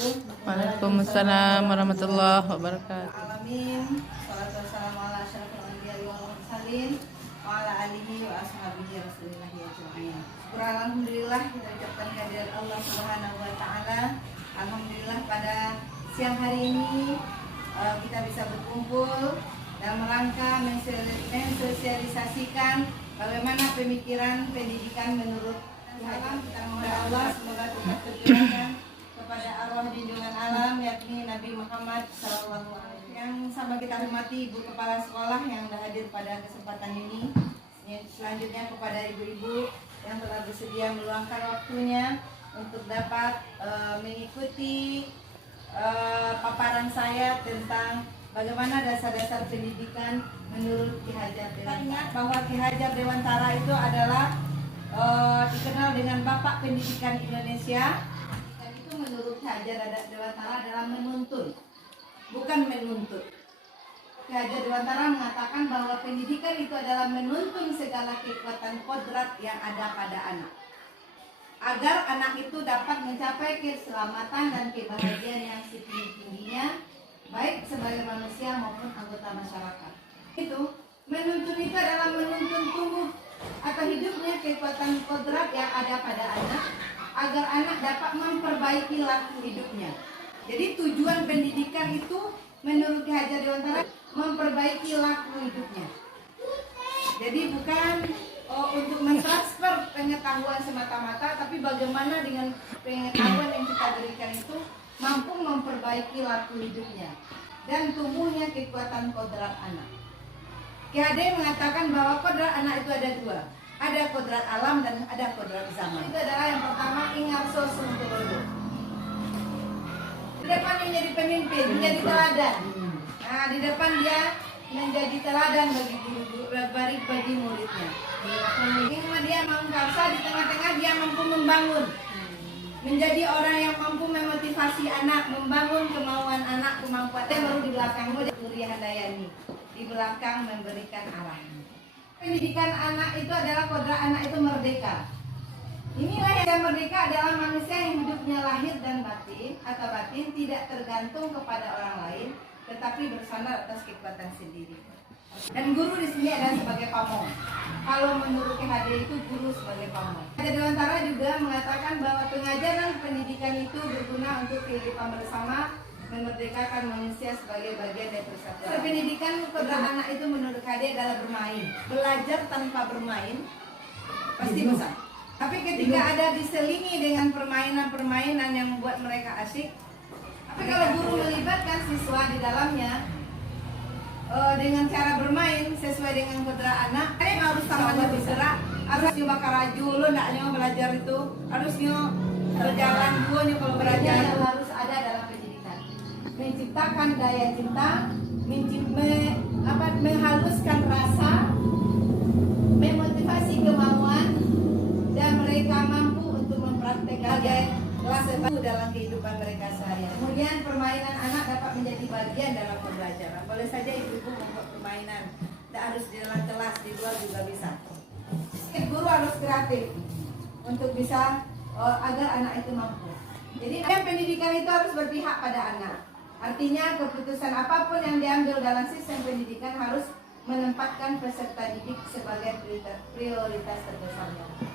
Waalaikumsalam warahmatullahi wabarakatuh. Alamin. Salatu wassalamu ala asyrafil anbiya'i wal mursalin wa ala alihi wa ashabihi rasulillahi ajma'in. Syukur alhamdulillah kita ucapkan kehadirat Allah Subhanahu wa taala. Alhamdulillah pada siang hari ini kita bisa berkumpul dalam rangka mensosialisasikan bagaimana pemikiran pendidikan menurut Islam. Kita memohon Allah semoga tetap tercurahkan kepada arwah junjungan alam yakni Nabi Muhammad SAW. Yang sama kita hormati Ibu Kepala Sekolah yang sudah hadir pada kesempatan ini. Selanjutnya kepada ibu-ibu yang telah bersedia meluangkan waktunya untuk dapat mengikuti paparan saya tentang bagaimana dasar-dasar pendidikan menurut Ki Hajar Dewantara. Kita ingat bahwa Ki Hajar Dewantara itu adalah dikenal dengan Bapak Pendidikan Indonesia. Dan itu menurut Ki Hajar Dewantara adalah menuntun, bukan menuntut. Ki Hajar Dewantara mengatakan bahwa pendidikan itu adalah menuntun segala kekuatan kodrat yang ada pada anak, agar anak itu dapat mencapai keselamatan dan kebahagiaan yang setinggi-tingginya, baik sebagai manusia maupun anggota masyarakat. Itu menuntun itu adalah menuntun tumbuh atau hidupnya kekuatan kodrat yang ada pada anak, agar anak dapat memperbaiki laku hidupnya. Jadi tujuan pendidikan itu menurut Ki Hajar Dewantara memperbaiki laku hidupnya. Jadi bukan untuk mentransfer pengetahuan semata-mata, tapi bagaimana dengan pengetahuan yang kita berikan itu mampu memperbaiki laku hidupnya dan tumbuhnya kekuatan kodrat anak. Ki Hajar mengatakan bahwa kodrat anak itu ada dua, ada kodrat alam dan ada kodrat zaman. Itu adalah yang pertama ingarso sumtulodo. Di depan menjadi pemimpin, menjadi teladan. Nah, di depan dia menjadi teladan bagi guru, bagi muridnya. Dia mengkarsa, di tengah-tengah dia mampu membangun, menjadi orang yang mampu memotivasi anak, membangun kemauan anak, kemampuan. Baru di belakangmu ada Nuri Handayani, di belakang memberikan arah. Pendidikan anak itu adalah kodrat anak itu merdeka. Inilah yang merdeka adalah manusia yang hidupnya lahir dan batin atau batin tidak tergantung kepada orang lain, tetapi bersandar atas kekuatan sendiri. Dan guru di sini adalah sebagai pamong. Kalau menurut Ki Hajar itu guru sebagai pamong. Ki Hajar Dewantara juga mengatakan bahwa pengajaran pendidikan itu berguna untuk kehidupan bersama, memerdekakan manusia sebagai bagian dari persatuan. Pendidikan kodrat anak itu menurut Ki Hajar adalah bermain. Belajar tanpa bermain pasti bosan. Tapi ketika ada diselingi dengan permainan-permainan yang membuat mereka asik, tapi kalau guru melibatkan siswa di dalamnya dengan cara bermain sesuai dengan kodrat anak, harus tangannya bergerak, harus nyoba karaju, lo nggak nyoba belajar itu, harus berjalan, gua kalau belajar yang harus ada dalam pendidikan, menciptakan daya cinta, menghaluskan rasa, memotivasi kemauan, dan mereka mampu untuk mempraktekkan kelas dalam kehidupan mereka sehari-hari. Kemudian permainan anak dapat menjadi bagian dalam pembelajaran. Boleh saja ibu-ibu membuat permainan, tidak harus di dalam kelas, di luar juga bisa. Guru harus kreatif untuk bisa agar anak itu mampu. Jadi pendidikan itu harus berpihak pada anak. Artinya keputusan apapun yang diambil dalam sistem pendidikan harus menempatkan peserta didik sebagai prioritas terbesarnya.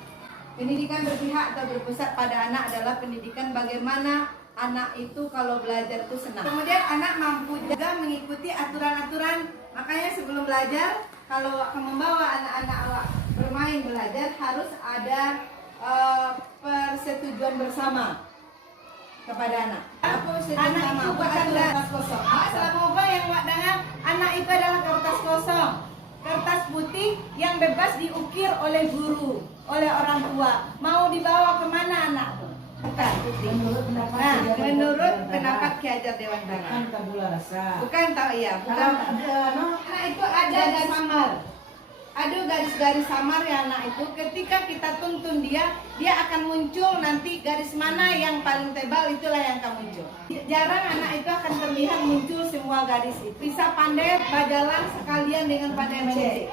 Pendidikan berpihak atau berpusat pada anak adalah pendidikan bagaimana anak itu kalau belajar itu senang. Kemudian anak mampu juga mengikuti aturan-aturan. Makanya sebelum belajar, kalau akan membawa anak-anak bermain belajar harus ada persetujuan bersama kepada anak. Anak itu bukan kertas kosong. Selama yang buat dengan anak itu adalah kertas kosong, kertas putih yang bebas diukir oleh guru, oleh orang tua. Mau dibawa kemana anak? Bukan putih. Menurut pendapat Ki Hajar Dewantara. Bukan tabula rasa. Bukan tahu ya. Bukan. Anak itu ada garis samar. Ada garis-garis samar ya anak itu. Ketika kita tuntun dia akan muncul nanti garis mana yang paling tebal, itulah yang akan muncul. Jarang anak itu akan terlihat muncul semua garis itu. Bisa pandai bajalan sekalian dengan pandai mencek.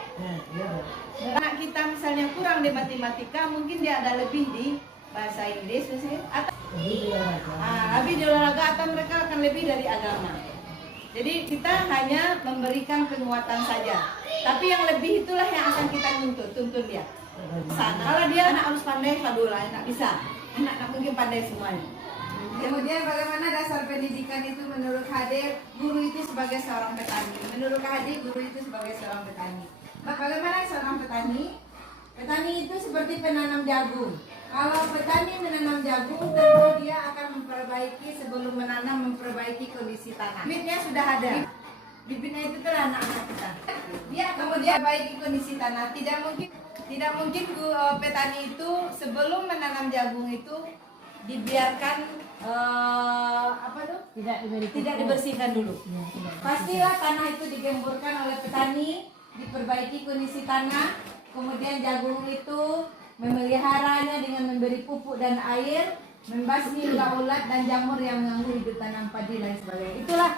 Anak kita misalnya kurang di matematika, mungkin dia ada lebih di bahasa Inggris misalnya, atau Lebih di olahraga atau mereka akan lebih dari agama. Jadi kita hanya memberikan penguatan saja. Tapi yang lebih itulah yang akan kita tuntun dia. Sana. Kalau dia anak harus pandai fadula, anak bisa. Anak mungkin pandai semuanya. Kemudian bagaimana dasar pendidikan itu menurut Hadir, guru itu sebagai seorang petani. Menurut Hadir, guru itu sebagai seorang petani. Bagaimana seorang petani? Petani itu seperti penanam jagung. Kalau petani menanam jagung, tentu dia akan memperbaiki sebelum menanam, memperbaiki kondisi tanah. Bibitnya sudah ada. Bibitnya itu kan anak-anak kita. Dia kemudian perbaiki kondisi tanah. Tidak mungkin petani itu sebelum menanam jagung itu dibiarkan tidak dibersihkan dulu. Pastilah tanah itu digemburkan oleh petani, diperbaiki kondisi tanah, kemudian jagung itu memeliharanya dengan memberi pupuk dan air, membasmi ulat-ulat dan jamur yang mengganggu hidup tanam padi dan sebagainya. Itulah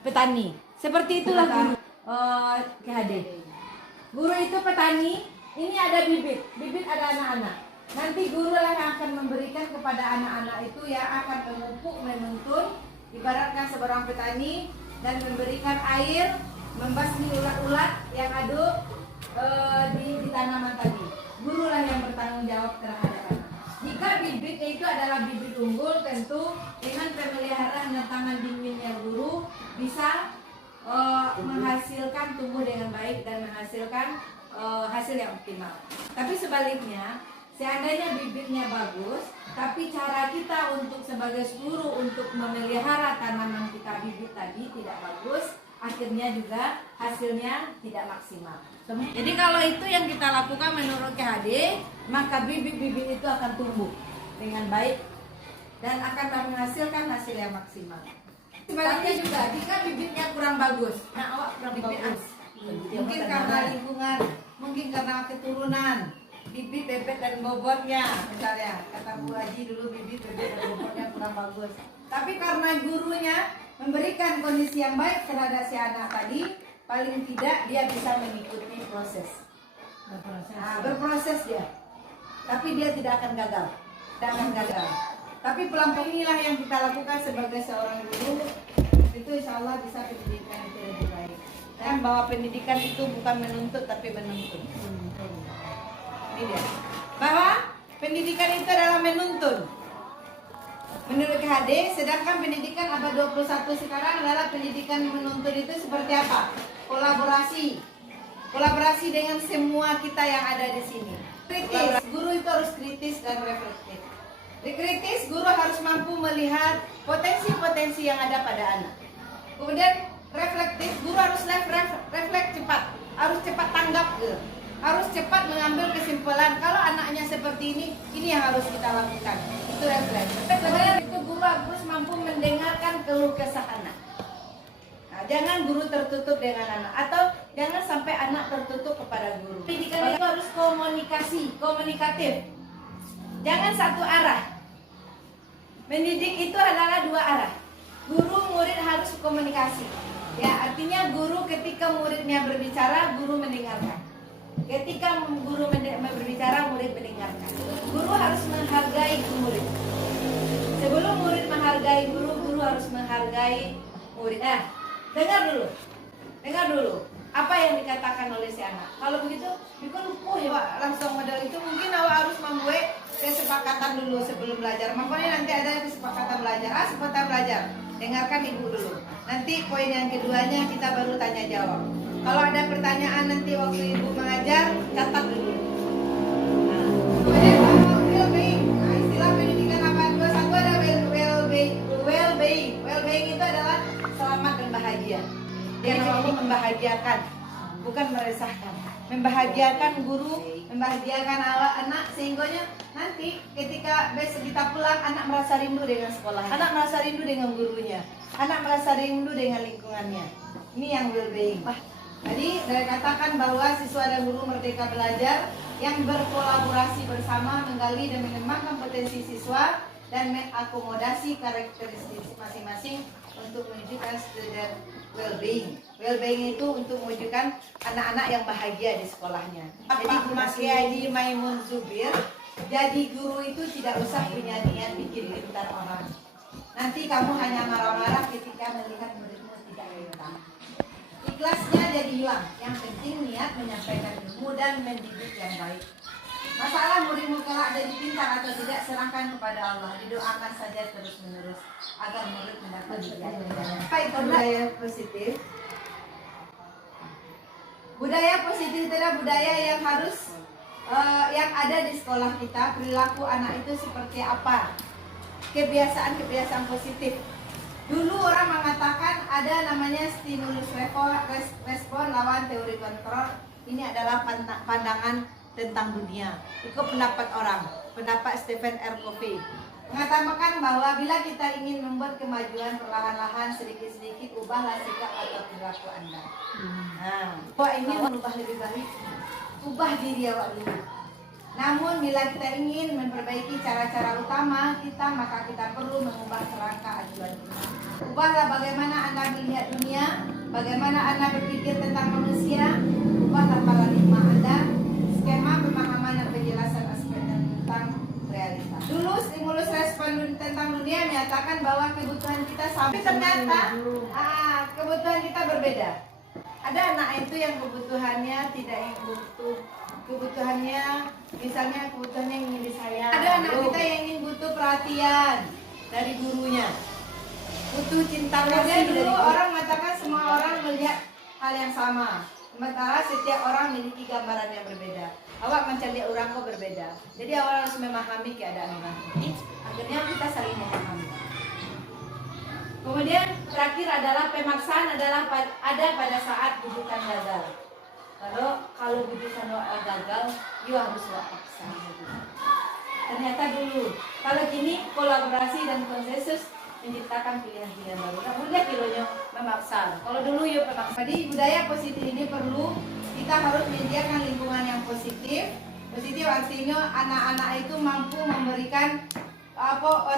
petani. Seperti itulah guru KHD. Guru itu petani. Ini ada bibit ada anak-anak. Nanti guru lah yang akan memberikan kepada anak-anak itu yang akan memupuk, menuntun, ibaratkan seorang petani dan memberikan air, membasmi ulat-ulat yang ada di tanaman tadi. Guru lah yang bertanggung jawab terhadap anak. Jika bibitnya itu adalah bibit unggul, tentu dengan pemeliharaan dan tangan dinginnya guru bisa menghasilkan tumbuh dengan baik dan menghasilkan hasil yang optimal. Tapi sebaliknya, seandainya bibitnya bagus, tapi cara kita untuk sebagai guru untuk memelihara tanaman kita bibit tadi tidak bagus, akhirnya juga hasilnya tidak maksimal. Jadi kalau itu yang kita lakukan menurut KHD, maka bibit-bibit itu akan tumbuh dengan baik dan akan menghasilkan hasil yang maksimal. Sebaliknya juga, jika bibitnya kurang bagus, kurang bagus. Mungkin karena lingkungan, mungkin karena keturunan, bibit, bebek dan bobotnya, misalnya kata Bu Haji dulu bibit, bebek dan bobotnya kurang bagus. Tapi karena gurunya memberikan kondisi yang baik terhadap si anak tadi, paling tidak dia bisa mengikuti proses. Berproses dia. Tapi dia tidak akan gagal. Tapi pelan-pelan inilah yang kita lakukan sebagai seorang guru. Itu insya Allah bisa pendidikan itu lebih baik. Dan bahwa pendidikan itu bukan menuntut tapi menuntun. Ini dia. Bahwa pendidikan itu adalah menuntun. Menurut KHD, sedangkan pendidikan abad 21 sekarang adalah pendidikan menuntun itu seperti apa? Kolaborasi dengan semua kita yang ada di sini. Kritis, guru itu harus kritis dan reflektif. Kritis, guru harus mampu melihat potensi-potensi yang ada pada anak. Kemudian reflektif, guru harus refleks cepat, harus cepat tanggap, harus cepat mengambil kesimpulan. Kalau anaknya seperti ini yang harus kita lakukan. Itu refleks. Kemudian itu guru harus mampu mendengarkan keluh kesah anak. Nah, jangan guru tertutup dengan anak atau jangan sampai anak tertutup kepada guru. Pendidikan itu harus komunikatif. Jangan satu arah. Mendidik itu adalah dua arah. Guru murid harus komunikasi. Ya, artinya guru ketika muridnya berbicara, guru mendengarkan. Ketika guru berbicara, murid mendengarkan. Guru harus menghargai murid. Sebelum murid menghargai guru, guru harus menghargai murid. Dengar dulu. Apa yang dikatakan oleh si anak. Kalau begitu, langsung modal itu mungkin awak harus membuat kesepakatan dulu sebelum belajar. Makanya nanti ada kesepakatan belajar. Kesepakatan belajar. Dengarkan ibu dulu. Nanti poin yang keduanya kita baru tanya jawab. Kalau ada pertanyaan nanti waktu ibu mengajar, catat dulu. Kemudian well-being. Istilah pendidikan abad 21 ada well-being. Well-being itu adalah selamat dan bahagia. Dia mampu membahagiakan, bukan meresahkan. Membahagiakan guru, membahagiakan anak, sehingga nanti ketika besok kita pulang, anak merasa rindu dengan sekolah, anak merasa rindu dengan gurunya, anak merasa rindu dengan lingkungannya. Ini yang well-being. Jadi saya katakan bahwa siswa dan guru merdeka belajar yang berkolaborasi bersama menggali dan mengembangkan potensi siswa dan mengakomodasi karakteristik masing-masing untuk menunjukkan student well-being. Well-being itu untuk mewujudkan anak-anak yang bahagia di sekolahnya. Jadi Mas Kiai Maimun Zubir Jadi guru itu tidak usah punya niat bikin pintar orang. Nanti kamu hanya marah-marah ketika melihat muridmu tidak pintar. Ikhlasnya jadi hilang. Yang penting niat menyampaikan ilmu dan mendidik yang baik. Masalah muridmu kelak jadi pintar atau tidak, serahkan kepada Allah. Didoakan saja terus-menerus agar murid mendapat hidayah. Apa itu budaya positif? Budaya positif adalah budaya yang harus yang ada di sekolah kita. Perilaku anak itu seperti apa? Kebiasaan-kebiasaan positif. Dulu orang mengatakan ada namanya stimulus respon lawan teori kontrol. Ini adalah pandangan tentang dunia. Itu pendapat orang, pendapat Stephen R. Covey. Mengatakan bahwa bila kita ingin membuat kemajuan perlahan-lahan, sedikit-sedikit ubahlah sikap atau perilaku Anda. Nah, ingin merubah lebih baik, ubah diri awak dulu. Namun bila kita ingin memperbaiki cara-cara utama kita, maka kita perlu mengubah kerangka ajuan kita. Ubahlah bagaimana Anda melihat dunia, bagaimana Anda berpikir tentang manusia, ubahlah paradigma Anda, skema pemahaman dan penjelasan aspek tentang realita. Dulu stimulus respon tentang dunia menyatakan bahwa kebutuhan kita sama, ternyata kebutuhan kita berbeda. Ada anak itu yang kebutuhannya tidak yang butuh, kebutuhannya misalnya kebutuhannya ingin disayang. Ada anak kita yang ingin butuh perhatian dari gurunya, butuh cinta kasih. Dulu orang mengatakan semua orang melihat hal yang sama, sementara setiap orang memiliki gambaran yang berbeda. Awak mencari orang kok berbeda, jadi awak harus memahami keadaan orang ini. Akhirnya kita saling memahami. Kemudian terakhir adalah pemaksaan adalah ada pada saat bujukan gagal. Kalau bujukan gagal, you harus paksa. Ternyata dulu, kalau gini kolaborasi dan konsensus menciptakan pilihan-pilihan baru. Namun dia kilonya memaksa. Kalau dulu you memaksa. Jadi budaya positif ini perlu, kita harus menyediakan lingkungan yang positif. Positif artinya anak-anak itu mampu memberikan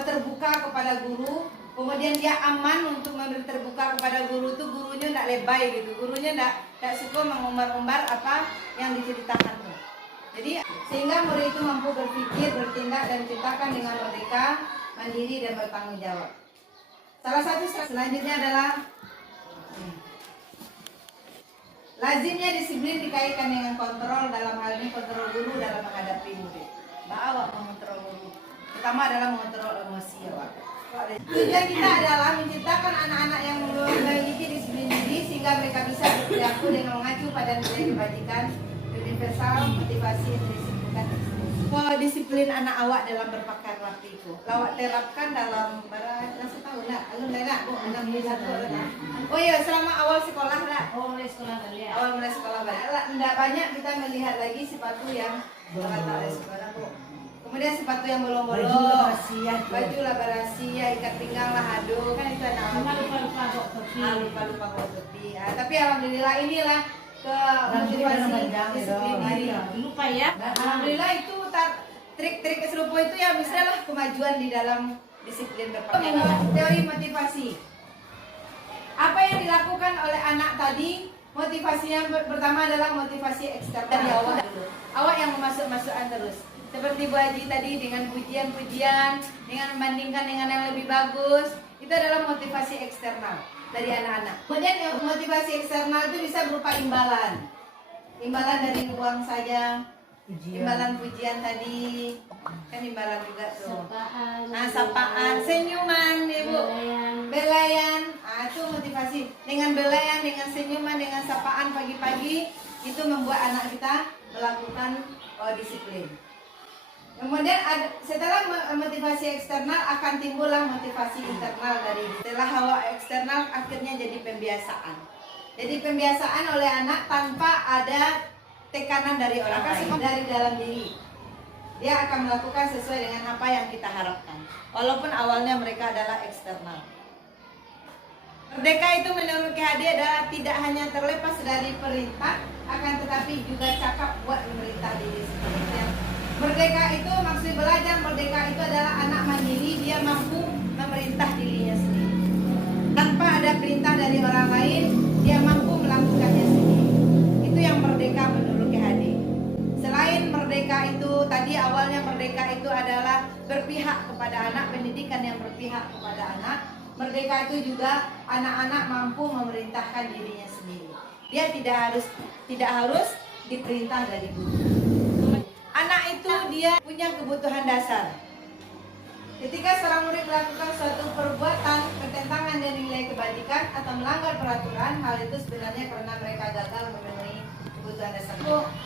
terbuka kepada guru. Kemudian dia aman untuk memberi terbuka kepada guru, itu gurunya tidak lebay gitu, gurunya tidak suka mengumbar-umbar apa yang diceritakan tuh. Jadi sehingga murid itu mampu berpikir, bertindak dan ceritakan dengan merdeka, mandiri dan bertanggung jawab. Salah satu selanjutnya adalah lazimnya disiplin dikaitkan dengan kontrol, dalam hal ini kontrol guru dalam menghadapi murid. Bahwa mengontrol guru, pertama adalah mengontrol emosi awak. Tujuan kita adalah menciptakan anak-anak yang memiliki disiplin diri sehingga mereka bisa berperilaku dengan mengacu pada nilai kebajikan, universal, motivasi yang disebutkan. Disiplin anak awak dalam berpakaian rapi itu, awak terapkan dalam rasa tahu nak, alun nak, oh iya selama awal sekolah nak, mulai sekolah balik, tidak banyak kita melihat lagi sepatu yang berkata sekolah bu. Kemudian sepatu yang bolong-bolong, baju lah barasia, ikat pinggang lah hado, kan itu anak lupa bawa topi. Tapi alhamdulillah inilah motivasi disiplin diri. Lupa ya. Alhamdulillah itu trik-trik keserupa itu ya misalnya kemajuan di dalam disiplin berpakaian. Teori motivasi. Apa yang dilakukan oleh anak tadi? Motivasinya pertama adalah motivasi eksternal dari awak dulu. Awak yang memasuk-masukkan terus. Seperti Bu Haji tadi dengan pujian-pujian, dengan membandingkan dengan yang lebih bagus, itu adalah motivasi eksternal dari anak-anak. Kemudian motivasi eksternal itu bisa berupa imbalan. Imbalan dari uang saja, imbalan pujian tadi, kan imbalan juga tuh. Sapaan, senyuman, Ibu. Belayan, itu motivasi. Dengan belayan, dengan senyuman, dengan sapaan pagi-pagi, itu membuat anak kita melakukan disiplin. Kemudian setelah motivasi eksternal akan timbullah motivasi internal dari setelah hawa eksternal akhirnya jadi pembiasaan. Jadi pembiasaan oleh anak tanpa ada tekanan dari orang lain, dari dalam diri. Dia akan melakukan sesuai dengan apa yang kita harapkan. Walaupun awalnya mereka adalah eksternal. Merdeka itu menurut KHD adalah tidak hanya terlepas dari perintah, akan tetapi juga cakap buat memerintah diri sendiri. Merdeka itu maksud belajar, merdeka itu adalah anak mandiri, dia mampu memerintah dirinya sendiri. Tanpa ada perintah dari orang lain, dia mampu melakukannya sendiri. Itu yang merdeka menurut KHD. Selain merdeka merdeka itu tadi awalnya merdeka itu adalah berpihak kepada anak, pendidikan yang berpihak kepada anak. Merdeka itu juga anak-anak mampu memerintahkan dirinya sendiri. Dia tidak harus diperintah dari guru. Anak itu dia punya kebutuhan dasar. Ketika seorang murid melakukan suatu perbuatan bertentangan dengan nilai kebajikan atau melanggar peraturan, hal itu sebenarnya karena mereka gagal memenuhi kebutuhan dasar.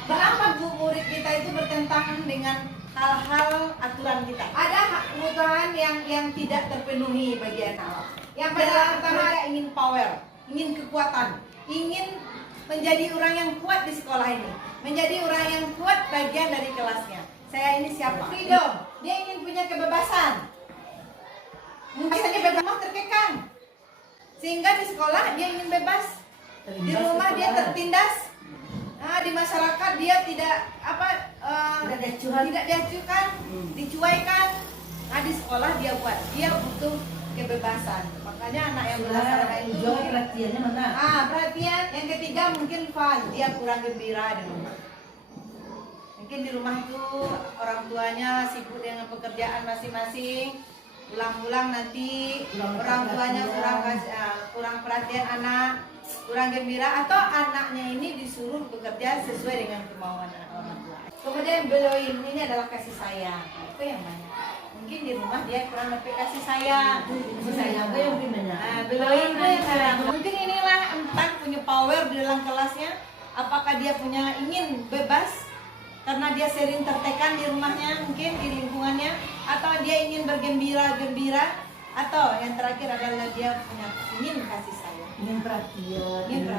Kenapa murid kita itu bertentangan dengan hal-hal aturan kita? Ada kebutuhan yang tidak terpenuhi bagi anak. Yang pertama dia ingin power, ingin kekuatan, ingin menjadi orang yang kuat di sekolah ini, menjadi orang yang kuat bagian dari kelasnya. Saya ini siapa? Freedom. Dia ingin punya kebebasan. Biasanya bebas terkekang. Sehingga di sekolah dia ingin bebas. Di rumah dia tertindas. Nah, di masyarakat dia tidak diacuhkan, dicuaikan. Nah, di sekolah dia butuh kebebasan. Makanya anak yang berdasarkan itu perhatiannya mana? Perhatian. Yang ketiga mungkin fun, dia kurang gembira di rumah. Mungkin di rumah itu orang tuanya sibuk dengan pekerjaan masing-masing, pulang-pulang nanti orang tuanya kurang perhatian anak, kurang gembira, atau anaknya ini disuruh bekerja sesuai dengan kemauan orang tua. Kemudian beloin, ini adalah kasih sayang, itu yang banyak. Mungkin di rumah dia kurang dapat kasih sayang. Kasih sayang yang gimana? Beloin kasih sayang. Mungkin inilah entah punya power di dalam kelasnya, apakah dia punya ingin bebas karena dia sering tertekan di rumahnya, mungkin di lingkungannya, atau dia ingin bergembira-gembira, atau yang terakhir adalah dia ingin kasih sayang, Ingin perhatian,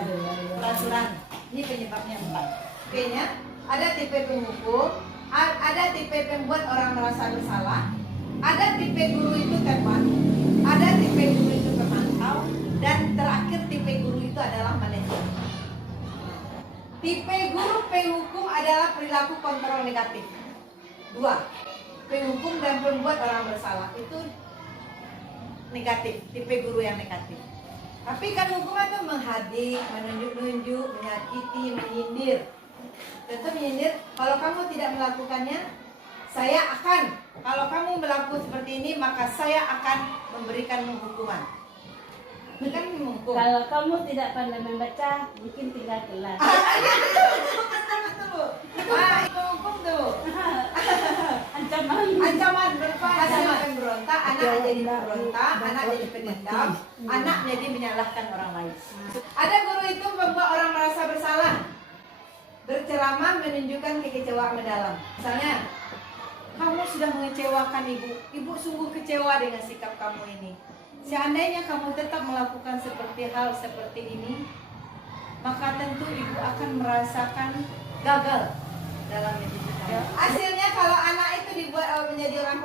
peraturan. Ini penyebabnya 4. Oke-nya, ada tipe penghukum, ada tipe pembuat orang merasa bersalah, ada tipe guru itu teman, ada tipe guru itu pemantau, dan terakhir tipe guru itu adalah manajer. Tipe guru penghukum adalah perilaku kontrol negatif. 2. Penghukum dan pembuat orang bersalah itu negatif, tipe guru yang negatif. Tapi kan hukum itu menghadik, menunjuk-nunjuk, menyakiti, menyindir. Tentu menyindir, kalau kamu tidak melakukannya, saya akan. Kalau kamu melakukan seperti ini, maka saya akan memberikanmu hukuman. Bukan menghukum. Kalau kamu tidak pandai membaca, mungkin tinggal kelas. Betul. Itu hukum tuh. Ancaman berupa hasil pemberontak, anak jadi pemberontak, anak jadi pendendam, anak jadi menyalahkan orang lain. Ada guru itu membuat orang merasa bersalah, berceramah menunjukkan kekecewaan mendalam. Misalnya, kamu sudah mengecewakan ibu sungguh kecewa dengan sikap kamu ini. Seandainya kamu tetap melakukan hal seperti ini, maka tentu ibu akan merasakan gagal dalam mendidik kamu. Hasilnya kalau anak itu dibuat menjadi orang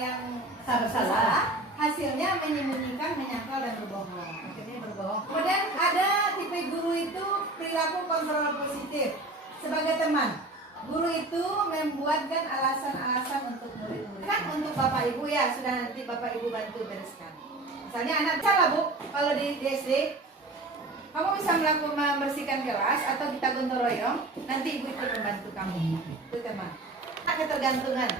yang bersalah, hasilnya menyembunyikan, menyangkal dan berbohong. Akhirnya berbohong. Kemudian ada tipe guru itu perilaku kontrol positif. Sebagai teman, guru itu membuatkan alasan-alasan untuk murid-murid. Kan untuk bapak ibu ya, sudah nanti bapak ibu bantu bereskan. Misalnya anak salah bu, kalau di SD kamu bisa melakukan membersihkan kelas atau kita gotong royong, nanti ibu ikut membantu kamu. Itu teman. Ketergantungan.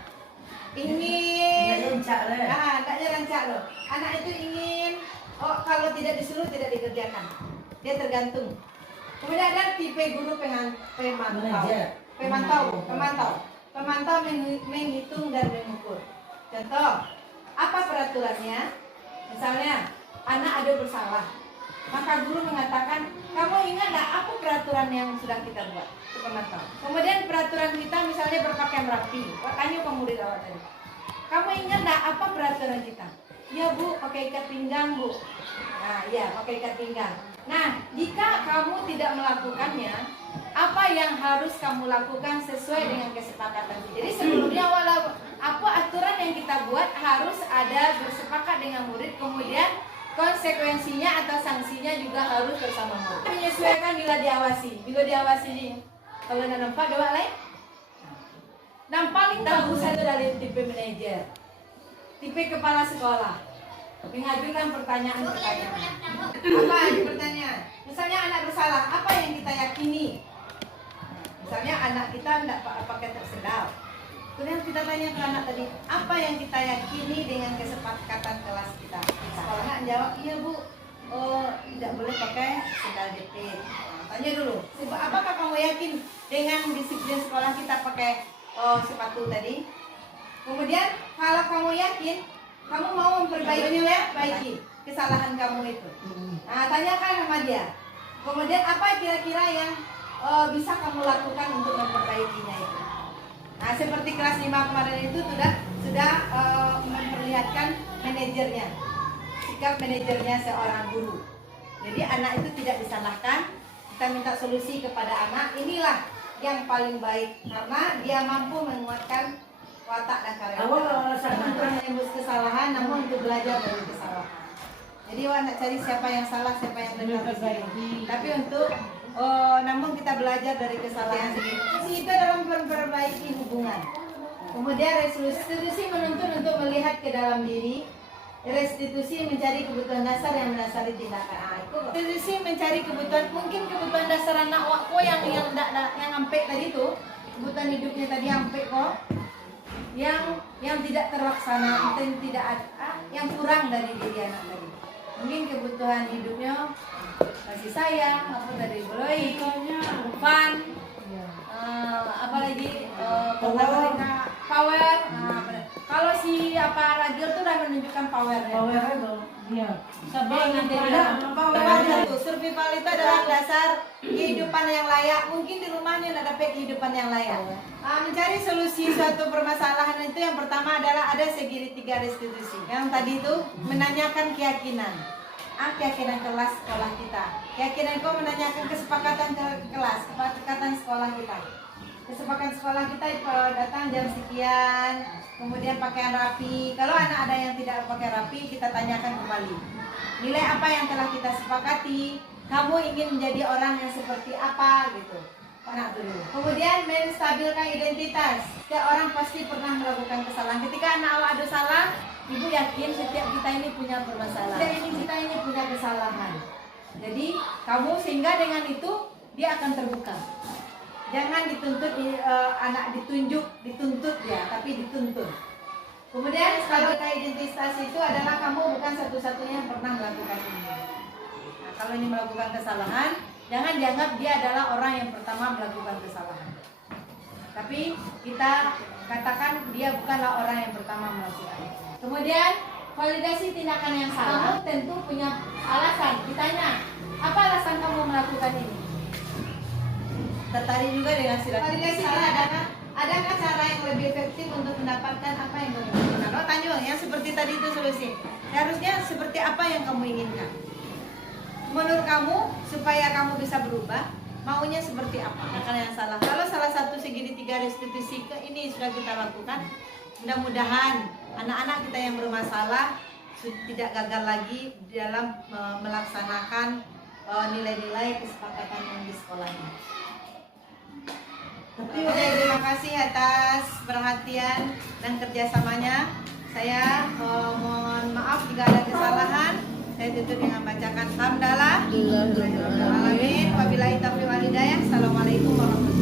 Ingin, enggaknya rancak loh. Anak itu ingin, kalau tidak disuruh tidak dikerjakan. Dia tergantung. Kemudian ada tipe guru pemantau menghitung dan mengukur. Contoh, apa peraturannya? Misalnya, anak ada bersalah, maka guru mengatakan, kamu ingat nggak apa peraturan yang sudah kita buat? Itu pemantau. Kemudian peraturan kita misalnya berpakaian rapi. Tanya pemurid awal tadi. Kamu ingat nggak apa peraturan kita? Ya bu, pakai ikat pinggang bu. Nah, iya pakai ikat pinggang. Nah, jika kamu tidak melakukannya, apa yang harus kamu lakukan sesuai dengan kesepakatan? Jadi sebelumnya apa aturan yang kita buat harus ada bersepakat dengan murid, kemudian konsekuensinya atau sanksinya juga harus bersama murid. Menyesuaikan bila diawasi. Bila diawasi, kalau nggak nampak doa lain. Yang paling bagus itu dari tipe manajer, tipe kepala sekolah, mengajukan pertanyaan-pertanyaan. Apa pertanyaan? Misalnya anak bersalah, apa yang kita yakini? Misalnya anak kita tidak pakai tersedal. Kemudian kita tanya ke anak tadi, apa yang kita yakini dengan kesepakatan kelas kita? Sekolah anak jawab, iya bu, tidak boleh pakai sendal jepit. Nah, tanya dulu, apakah kamu yakin dengan disiplin sekolah kita pakai sepatu tadi? Kemudian kalau kamu yakin, kamu mau memperbaiki kesalahan kamu itu. Nah, tanyakan sama dia. Kemudian apa kira-kira yang bisa kamu lakukan untuk memperbaikinya itu? Nah, seperti kelas 5 kemarin itu sudah memperlihatkan manajernya, sikap manajernya seorang guru. Jadi anak itu tidak disalahkan, kita minta solusi kepada anak. Inilah yang paling baik karena dia mampu menguatkan watak dan karakter. Untuk menembus kesalahan, namun untuk belajar dari kesalahan. Jadi anak cari siapa yang salah, siapa yang benar. Tapi untuk namun kita belajar dari kesalahan itu dalam memperbaiki hubungan. Kemudian restitusi menuntun untuk melihat ke dalam diri. Restitusi mencari kebutuhan dasar yang mendasari tindakan. Restitusi mencari kebutuhan, mungkin kebutuhan dasar anak waktu yang ampe tadi tuh, kebutuhan hidupnya tadi ampe kok, yang tidak terlaksana, yang kurang dari diri anak tadi. Mungkin kebutuhan hidupnya kasih sayang, apa tadi beloi, fun, apalagi power. Kalau si Ragil tuh udah menunjukkan powernya. Iya. Power itu survival itu adalah dasar kehidupan yang layak. Mungkin di rumahnya tidak dapat kehidupan yang layak. Mencari solusi suatu permasalahan itu yang pertama adalah ada segitiga restitusi. Yang tadi itu menanyakan keyakinan. Keyakinan kelas sekolah kita. Keyakinan kau menanyakan kesepakatan kelas, kesepakatan sekolah kita. Kesepakatan sekolah kita datang jam sekian, kemudian pakaian rapi. Kalau anak ada yang tidak pakai rapi, kita tanyakan kembali. Nilai apa yang telah kita sepakati? Kamu ingin menjadi orang yang seperti apa gitu. Anak dulu. Kemudian menstabilkan identitas. Setiap orang pasti pernah melakukan kesalahan. Ketika anak awak ada salah, ibu yakin setiap kita ini punya permasalahan. Kita ini punya kesalahan. Jadi kamu sehingga dengan itu dia akan terbuka. Jangan dituntut anak dituntut ya, tapi dituntut. Kemudian kalau identitas itu adalah kamu bukan satu-satunya yang pernah melakukan ini. Nah, kalau ini melakukan kesalahan, jangan dianggap dia adalah orang yang pertama melakukan kesalahan. Tapi kita katakan dia bukanlah orang yang pertama melakukan. Kemudian validasi tindakan yang salah. Kamu tentu punya alasan. Ditanya, apa alasan kamu melakukan ini? Tertarik juga dengan sila. Validasi salah adakah cara yang lebih efektif untuk mendapatkan apa yang kamu inginkan? Kalau tanya yang seperti tadi itu solusi. Harusnya seperti apa yang kamu inginkan? Menurut kamu supaya kamu bisa berubah, maunya seperti apa? Tindakan yang salah. Kalau salah satu segitiga restitusi ini sudah kita lakukan, mudah-mudahan anak-anak kita yang bermasalah tidak gagal lagi dalam melaksanakan nilai-nilai kesepakatan yang di sekolahnya. Terima kasih atas perhatian dan kerjasamanya. Saya mohon maaf jika ada kesalahan. Saya tutup dengan bacakan hamdalah. Alamin. Wabillahi taufiq wal hidayah. Assalamualaikum warahmatullahi wabarakatuh.